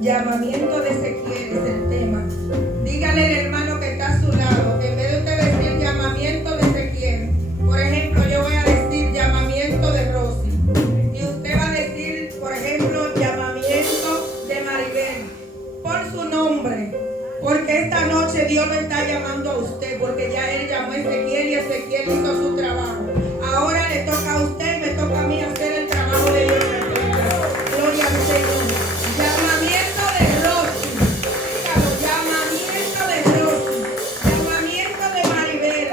Llamamiento de Ezequiel es el tema. Dígale al hermano que está a su lado, en vez de usted decir llamamiento de Ezequiel, por ejemplo, yo voy a decir llamamiento de Rosy. Y usted va a decir, por ejemplo, llamamiento de Maribel. Por su nombre. Porque esta noche Dios lo está llamando a usted. Porque ya Él llamó a Ezequiel y Ezequiel hizo su trabajo. Ahora le toca a usted y me toca a mí hacer el trabajo de Dios. Gloria al Señor. Llamamiento de Rosy. Dígalo, llamamiento de Rosy. Llamamiento de Maribel.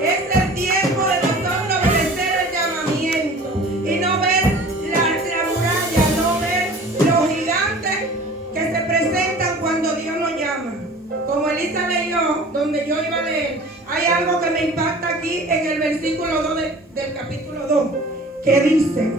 Es el tiempo de nosotros obedecer el llamamiento. Y no ver la muralla, no ver los gigantes que se presentan cuando Dios nos llama. Como Elisa leyó, donde yo iba a leer, hay algo que me impacta aquí en el versículo 2 del capítulo 2, que dice,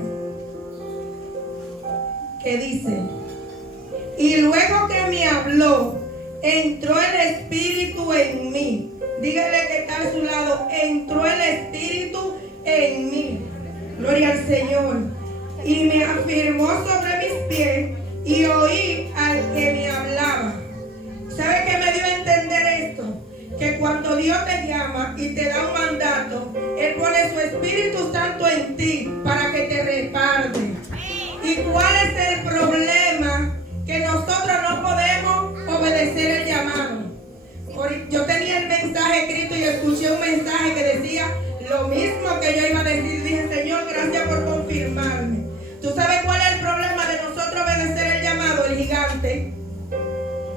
y luego que me habló, entró el Espíritu en mí. Dígale que está a su lado, entró el Espíritu en mí. Gloria al Señor. Y me afirmó sobre mis pies y oí al que me hablaba. ¿Sabe qué me dio a entender esto? Que cuando Dios te llama y te da un mandato, Él pone su Espíritu Santo en ti para que te respalde. ¿Y cuál es el problema? Que nosotros no podemos obedecer el llamado. Yo tenía el mensaje escrito y escuché un mensaje que decía lo mismo que yo iba a decir. Dije, Señor, gracias por confirmarme. ¿Tú sabes cuál es el problema de nosotros obedecer el llamado? El gigante.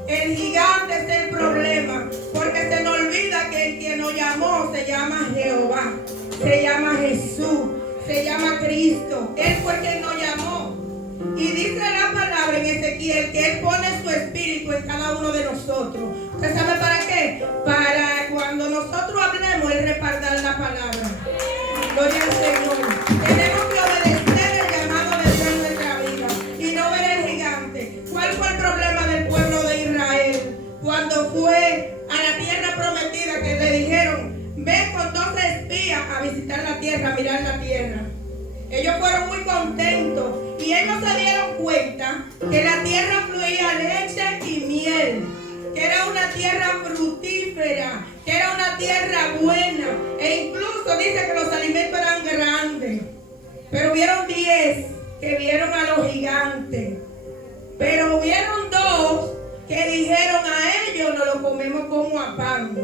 El gigante es el problema, porque se nos olvida que el que nos llamó se llama Jehová, se llama Jesús, se llama Cristo. Él fue quien nos llamó. Y dice la palabra en Ezequiel que Él pone su espíritu en cada uno de nosotros. ¿Usted sabe para qué? Para cuando nosotros hablemos, Él respaldar la palabra. Gloria al Señor. Tenemos que obedecer el llamado de Dios en nuestra vida y no ver el gigante. ¿Cuál fue el problema del pueblo de Israel cuando fue a la tierra prometida, que le dijeron, ven con 12 espías a visitar la tierra, a mirar la tierra? Ellos fueron muy contentos y ellos se dieron cuenta que la tierra fluía leche y miel, que era una tierra fructífera, que era una tierra buena, e incluso dice que los alimentos eran grandes. Pero hubieron 10 que vieron a los gigantes, pero hubieron 2 que dijeron, a ellos nos lo comemos como a pan.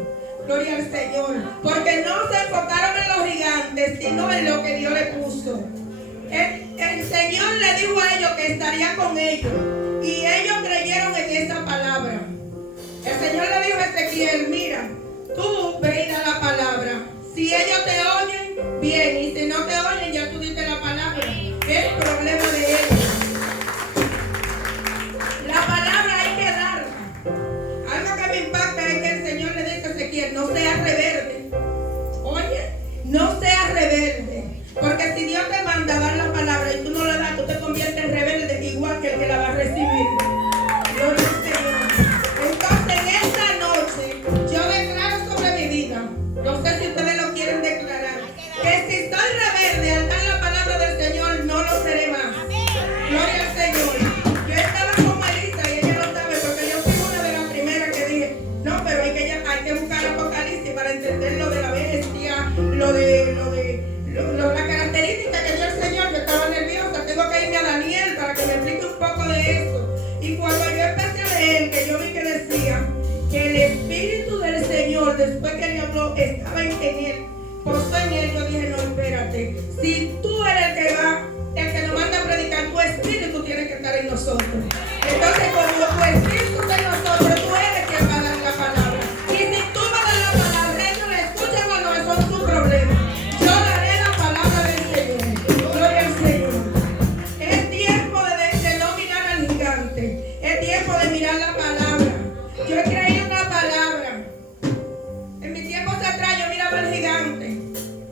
Gloria al Señor, porque no se enfocaron en los gigantes, sino en lo que Dios le puso. El Señor le dijo a ellos que estaría con ellos, y ellos creyeron en esa palabra. El Señor le dijo a Ezequiel, mira, tú ve y da la palabra. Si ellos te oyen, bien, y si no te oyen, ya tú diste la palabra. Es el problema de ellos. La palabra hay que darla. Algo que me impacta es que el Señor le dice a Ezequiel, no seas rebelde. Oye, no seas rebelde. Porque si Dios te manda a dar la palabra y tú no la das, tú te conviertes en rebelde igual que el que la va a recibir. Gloria al Señor. Entonces en esta noche yo declaro sobre mi vida, no sé si ustedes lo quieren declarar, que si estoy rebelde al dar la palabra del Señor, no lo seré más. Gloria al Señor. Yo estaba como Elisa y ella lo sabe, porque yo fui una de las primeras que dije, no, pero hay que buscar Apocalipsis para entender lo de la bestia, la característica que dio el Señor. Yo estaba nerviosa, tengo que irme a Daniel para que me explique un poco de eso. Y cuando yo empecé a leer, que yo vi que decía que el Espíritu del Señor, después que Él habló, estaba en él, posó en él, yo dije, no, espérate, si tú eres el que nos manda a predicar, tu Espíritu tiene que estar en nosotros. Entonces, cuando tu Espíritu está en nosotros, tú eres quien va a dar la palabra. Y si tú vas a dar la palabra, ellos la escuchan o no, eso es su problema. Yo daré la palabra del Señor. Gloria al Señor. Es tiempo de no mirar al gigante. Es tiempo de mirar la palabra. Yo he creído una palabra. En mis tiempos atrás yo miraba al gigante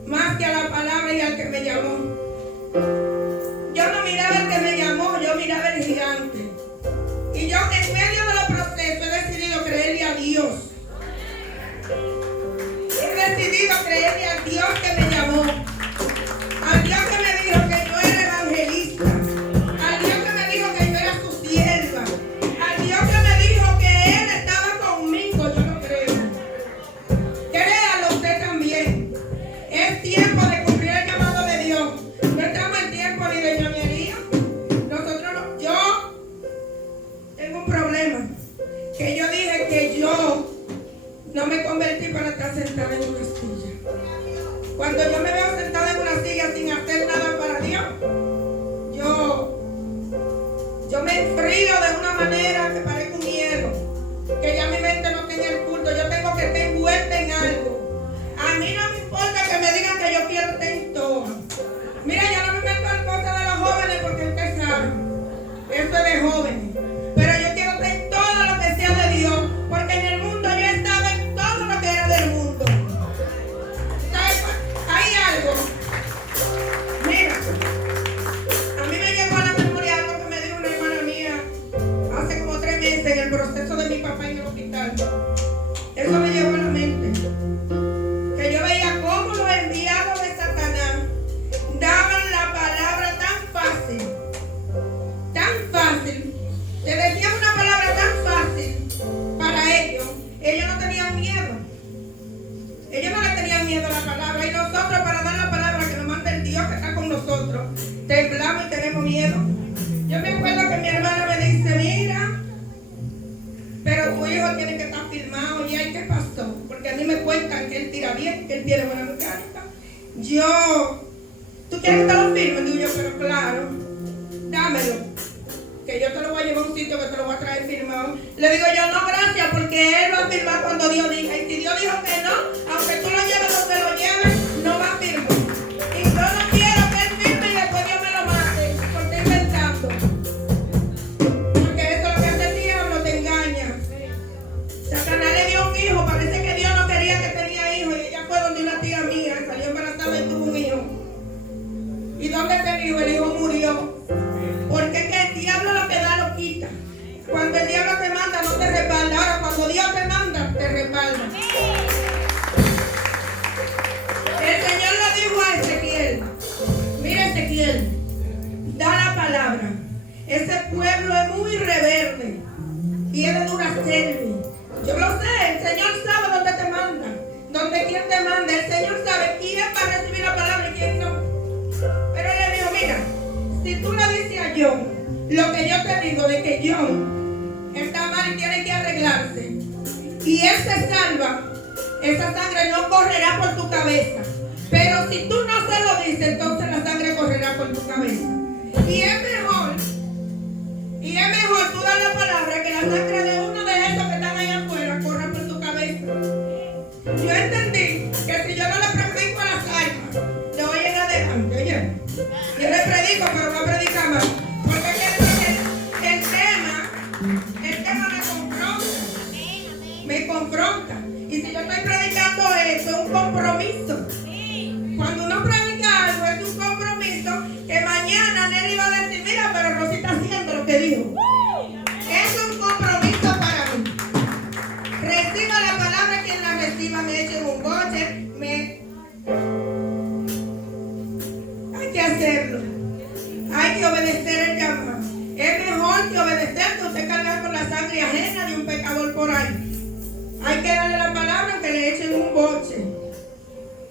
más que a la palabra y al que me llamó. Yo no miraba al que me llamó, yo miraba al gigante. Y yo en medio de los procesos he decidido creerle a Dios. He decidido creerle a Dios que me llamó. Al Dios que me dijo que yo era evangelista. Al Dios que me dijo que yo era su sierva. Al yo no me convertí para estar sentada en una silla. Cuando yo me veo sentada en una silla sin hacer nada para Dios, yo me enfrío de una manera que parece un hielo, que ya mi mente no tiene el culto. Yo tengo que estar envuelta en algo. A mí no me importa que me digan que yo quiero estar en todo. Mira, yo no me meto en cosas de los jóvenes porque usted sabe, eso es de jóvenes. Pero yo quiero estar en todo lo que sea de Dios, porque en el mundo yo estaba en todo lo que era del mundo. ¿Sabes? Hay algo. Mira, a mí me llegó a la memoria algo que me dijo una hermana mía hace como 3 meses en el proceso de mi papá en el hospital. Eso me llegó a la mente. Que yo veía cómo los enviados de Satanás daban la palabra tan fácil. Te decían una palabra tan fácil para ellos. Ellos no tenían miedo. Ellos no le tenían miedo a la palabra. Y nosotros, para dar la palabra que nos manda el Dios que está con nosotros, temblamos y tenemos miedo. Yo me acuerdo que mi hermana me dice, mira, pero tu hijo tiene que estar filmado. ¿Y ahí qué pasó? Porque a mí me cuentan que él tira bien, que él tiene buena mecánica. ¿Tú quieres que te lo filme? Digo yo, pero claro, dámelo, que yo te lo voy a llevar a un sitio que te lo voy a traer firmado. Le digo yo, no, gracias, porque él va a firmar cuando Dios diga. Y si Dios dijo que no, aunque tú lo lleves donde lo lleves, no va a firmar. Y yo no quiero que él firme y después Dios me lo mate, porque estoy pensando. Porque eso es lo que hace el diablo, te engaña. Satanás le dio un hijo, parece que Dios no quería que tenía hijo. Y ella fue donde una tía mía, salió embarazada y tuvo un hijo. ¿Y dónde está el hijo? El hijo murió. Porque es que el diablo lo que da lo quita. Cuando el diablo te manda no te respalda. Ahora cuando Dios te manda, te respalda. El Señor le dijo a Ezequiel, mira Ezequiel, da la palabra. Ese pueblo es muy rebelde y es de dura cerviz. Yo lo sé, el Señor sabe dónde te manda, dónde quién te manda. El Señor sabe quién va a recibir la palabra y quién no. Pero él le dijo, mira, si tú le dices a John lo que yo te digo de que John está mal y tiene que arreglarse, y él se salva, esa sangre no correrá por tu cabeza. Pero si tú no se lo dices, entonces la sangre correrá por tu cabeza. Y es mejor tú dar la palabra que la sangre de uno de esos que están ahí afuera corra por tu cabeza. Yo entendí que si yo no le predico a las almas de hoy en adelante, oye, yo le predico, pero no predica más. Porque el tema me confronta. Y si yo estoy predicando eso, es un compromiso. Cuando uno predica algo, es un compromiso que mañana Nelly va a decir, mira, pero Rosy está haciendo lo que dijo. Es un compromiso para mí. Reciba la palabra, quien la reciba, me echen un boche, hay que hacerlo. Hay que obedecer el llamado. Es mejor que obedecer que usted cargar con la sangre ajena de un pecador por ahí. Hay que darle la palabra que le echen un boche.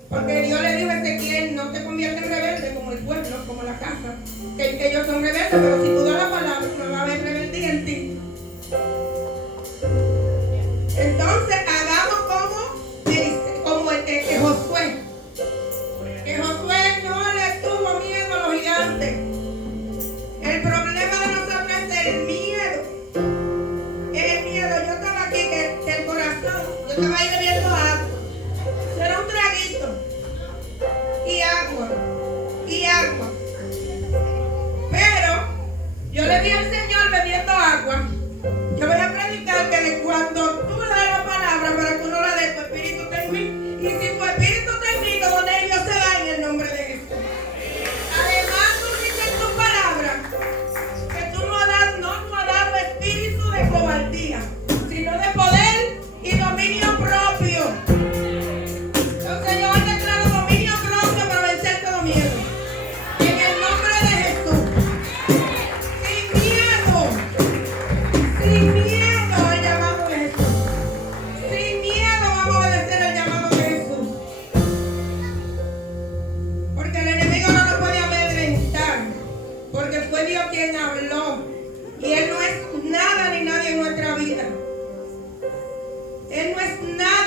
Porque Dios le dijo a Ezequiel, no te conviertas en rebelde como el pueblo, como la casa. Que ellos son rebeldes, pero si tú das la palabra, no va a haber rebeldía en ti. Entonces, hagamos como Josué. Que Josué no le tuvo miedo a los gigantes. El problema de nosotros es el miedo. El miedo. Yo estaba aquí, que el corazón, yo estaba ahí bebiendo agua. Era un traguito. Y agua. Pero yo le di al Señor bebiendo agua. Yo voy a predicar que de cuando tú le das la palabra para que uno la dé, tu espíritu está en mí. Y si tu espíritu está en mí, donde ellos se va en el nombre de Jesús. Además, tú dices en tu palabra que tú no has dado espíritu de cobardía, sino de poder y dominio propio.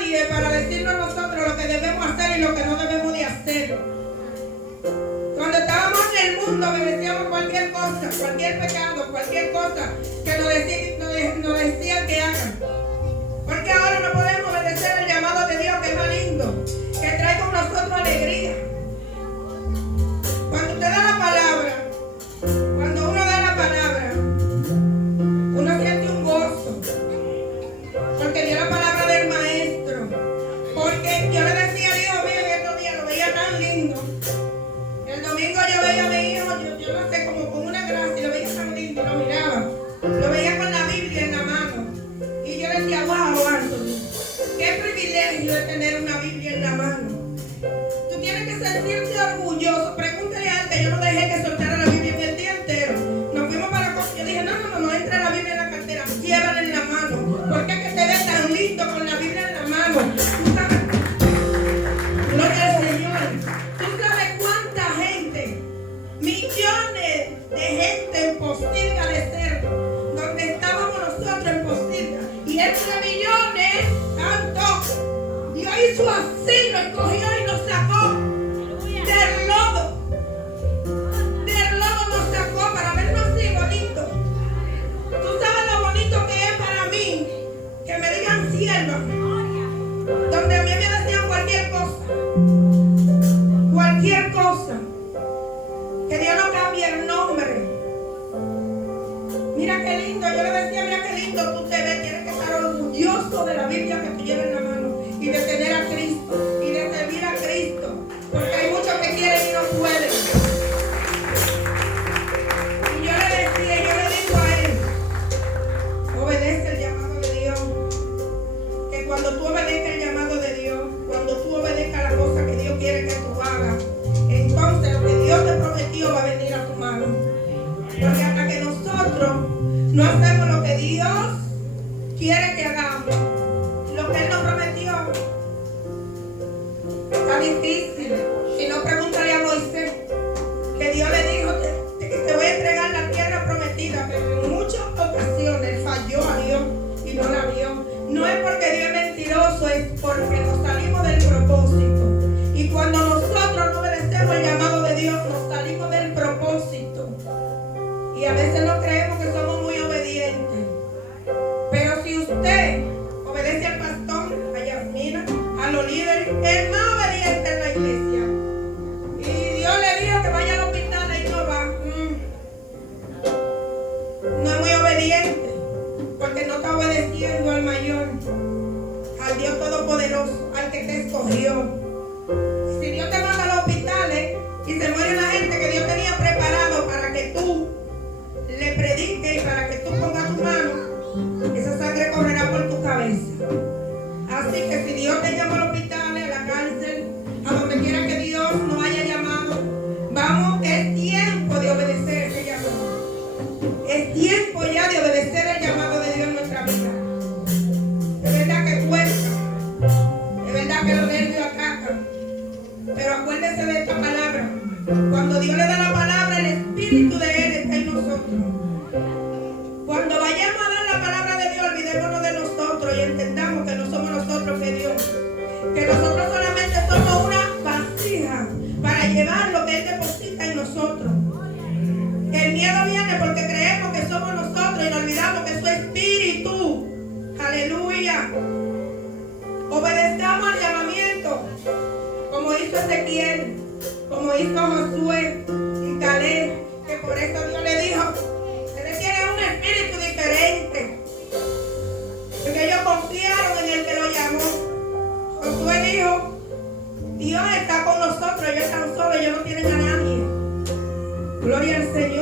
nadie para decirnos a nosotros lo que debemos hacer y lo que no debemos de hacer. Cuando estábamos en el mundo obedecíamos cualquier cosa, cualquier pecado, cualquier cosa que nos decían que hagan. Porque ahora no podemos obedecer el llamado de Dios, que es más lindo, que trae con nosotros alegría. Cuando usted da la palabra, cuando uno da la palabra, uno siente un gozo, porque dio la palabra del maestro. Porque yo le decía a Dios mío en estos días, lo veía tan lindo. El domingo yo veía a mi hijo, yo no sé, como con una gracia, lo veía tan lindo, lo miraba. Lo veía con la Biblia en la mano. Y yo decía, wow, Anthony, qué privilegio de tener una Biblia en la mano. Tú tienes que sentirte orgulloso. Pregúntale a él que yo no dejé que soltara la Biblia en el día entero. Nos fuimos para la cosa. Yo dije, no entra la Biblia en la cartera, llévala en la mano. Porque es que te ves tan lindo con la Biblia en la mano. Tú sabes, gloria al Señor. Tú sabes cuánta gente, millones de gente en Postiga de Cerdo, donde estábamos nosotros en Postiga, y entre millones, tanto, Dios hizo así, nos cogió y nos sacó del lodo. Del lodo nos sacó para vernos así bonito. Tú sabes lo bonito que es para mí que me digan sierva, donde a mí me decían cualquier cosa. Cualquier cosa. Que Dios no cambie el nombre. Mira qué lindo, yo le decía, mira qué lindo tú te ves, tienes que estar orgulloso de la Biblia que tú llevas en la mano y de tener a Cristo y de servir a Cristo, porque hay muchos que quieren y no pueden. Y yo le decía, yo le digo a él, obedece el llamado de Dios, que cuando tú obedezcas el llamado de Dios, cuando tú obedezcas la cosa que Dios quiere que tú hagas, entonces lo que Dios te prometió va a venir a tu mano. Porque hasta que nosotros no hacemos lo que Dios quiere que hagamos, lo que Él nos prometió, está difícil. Si no, pregúntale a Moisés, que Dios le dijo que te voy a entregar la tierra prometida, pero en muchas ocasiones falló a Dios y no la vio. No es porque Dios es mentiroso, es porque nos salimos del propósito. Y cuando nosotros no obedecemos el llamado de Dios, nos salimos del propósito. Y a veces no creemos que somos muy obedientes. Pero si usted obedece al pastor, a Yasmina, a los líderes, el más obediente en la iglesia, y Dios le dijo que vaya al hospital y no va, no es muy obediente, porque no está obedeciendo al mayor, al Dios Todopoderoso, al que te escogió. Si Dios te manda a los hospitales y se muere una gente que Dios tenía preparado para que tú le prediques y para que tú pongas tu mano, esa sangre correrá por tu cabeza. Así que si Dios te llama al hospital, a la cárcel, a donde quiera que Dios nos haya llamado, vamos, es tiempo de obedecer ese llamado. Es tiempo ya de obedecer el llamado de Dios en nuestra vida. De verdad que cuesta, de verdad que los nervios atacan, pero acuérdese de esta palabra. Cuando Dios le da la palabra, el Espíritu de Él está en nosotros. Cuando vayamos a dar la palabra de Dios, olvidémonos de nosotros y entendamos que no somos nosotros que Dios. Que nosotros solamente somos una vasija para llevar lo que Él deposita en nosotros. Que el miedo viene porque creemos que somos nosotros y nos olvidamos que es su Espíritu. Aleluya. Obedezcamos al llamamiento, como hizo Ezequiel, como hizo Josué y Caleb, que por eso Dios le dijo, ustedes tienen un espíritu diferente, porque ellos confiaron en el que lo llamó. Josué dijo, Dios está con nosotros, ellos están solos, ellos no tienen a nadie. Gloria al Señor.